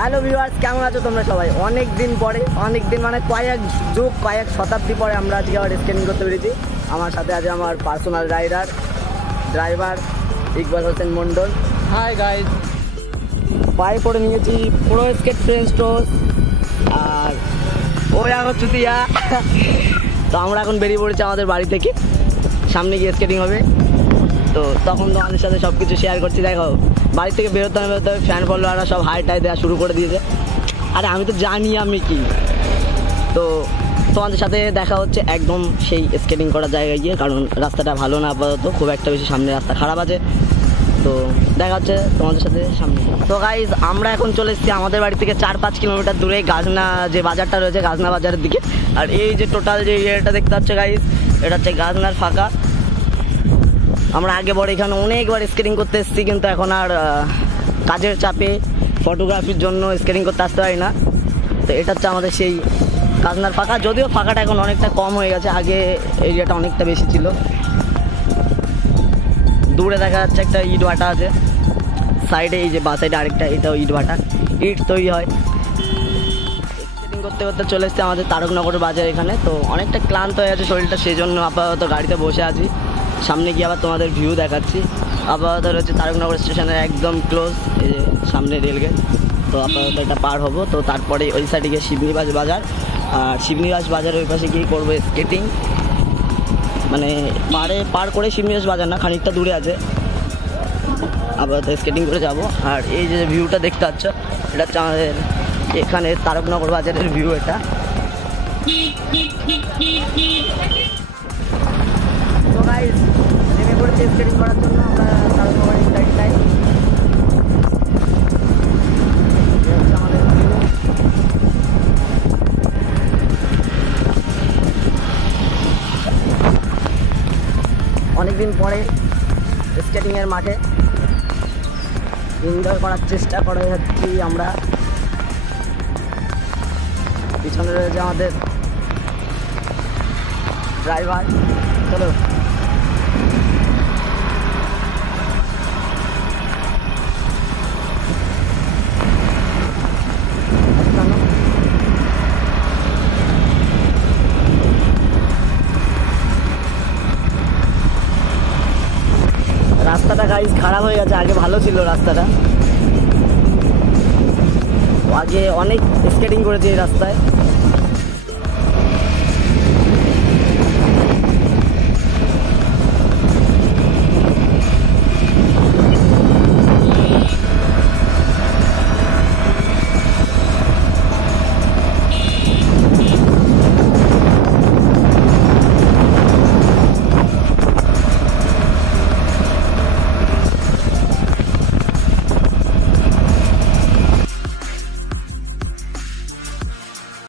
Hello viewers, কেমন আছো তোমরা সবাই? অনেক দিন পরে, অনেক দিন মানে কয়েক যুগ, কয়েক শতাব্দী পরে আমরা আজকে আবার স্কেটিং করতে পেরেছি। আমার সাথে আছে আমার personal driver Iqbal Hossain Mondal. Hi guys. পায়ে পরে নিয়েছি পুরো স্কেট ফ্রেঞ্চ টোস, আর ওই এখন চুতিয়া। তো আমরা এখন বেরিয়ে পড়েছি আমাদের বাড়ি থেকে, সামনে গিয়ে স্কেটিং হবে। তো তখন তোমাদের সাথে সব কিছু শেয়ার করছি। দেখো, বাড়ি থেকে বেরোতে হবে ফ্যান ফলোয়াররা সব হাই টাই দেওয়া শুরু করে দিয়েছে। আরে আমি তো জানি আমি কি। তো তোমাদের সাথে দেখা হচ্ছে একদম সেই স্কেটিং করার জায়গায় গিয়ে, কারণ রাস্তাটা ভালো না আপাতত, খুব একটা বেশি সামনে রাস্তা খারাপ আছে। তো দেখা হচ্ছে তোমাদের সাথে সামনে। তো গাইজ, আমরা এখন চলে এসেছি আমাদের বাড়ি থেকে 4-5 কিলোমিটার দূরে গাজনা যে বাজারটা রয়েছে, গাজনা বাজারের দিকে। আর এই যে টোটাল যে এরিয়াটা দেখতে পাচ্ছ গাইজ, এটা হচ্ছে গাজনার ফাঁকা। আমরা আগে বড় এখানে অনেকবার স্কেটিং করতে এসেছি, কিন্তু এখন আর কাজের চাপে ফটোগ্রাফির জন্য স্কেটিং করতে আসতে পারি না। তো এটা হচ্ছে আমাদের সেই গাজনার ফাঁকা। যদিও ফাঁকাটা এখন অনেকটা কম হয়ে গেছে, আগে এরিয়াটা অনেকটা বেশি ছিল। দূরে দেখা যাচ্ছে একটা ইট ভাটা আছে, সাইডে এই যে বা সাইডে আরেকটা, এটাও ইট ভাটা, ইট তৈরি হয়। স্কেটিং করতে করতে চলে এসেছে আমাদের তারকনগর বাজার এখানে। তো অনেকটা ক্লান্ত হয়ে আছে শরীরটা, সেই জন্য আপাতত গাড়িতে বসে আছি। সামনে গিয়ে আবার তোমাদের ভিউ দেখাচ্ছি। আপাতত রয়েছে তারকনগর স্টেশনের একদম ক্লোজ, এই যে সামনে রেলগেট। তো আপাতত এটা পার হবো, তো তারপরে ওই সাইডে গিয়ে শিবনিবাস বাজার, আর শিবনিবাস বাজারের ওই পাশে গিয়ে করবো স্কেটিং। মানে পার করে শিবনিবাস বাজার না, খানিকটা দূরে আছে। আপাতত স্কেটিং করে যাব। আর এই যে ভিউটা দেখতে পাচ্ছ, এটা হচ্ছে আমাদের এখানে তারকনগর বাজারের ভিউ। এটা তো গাইস, নেমে পড়েছি স্কেটিং করার জন্য আমরা তারকনগর এই সাইডটায়। আমাদের অনেকদিন পরে স্কেটিংয়ের মাঠে এনজয় করার চেষ্টা করে যাচ্ছি আমরা। পিছনে রয়েছে আমাদের ড্রাইভার। চলো, রাস্তাটা গাইজ খারাপ হয়ে গেছে, আগে ভালো ছিল রাস্তাটা। আগে অনেক স্কেটিং করেছি এই রাস্তায়।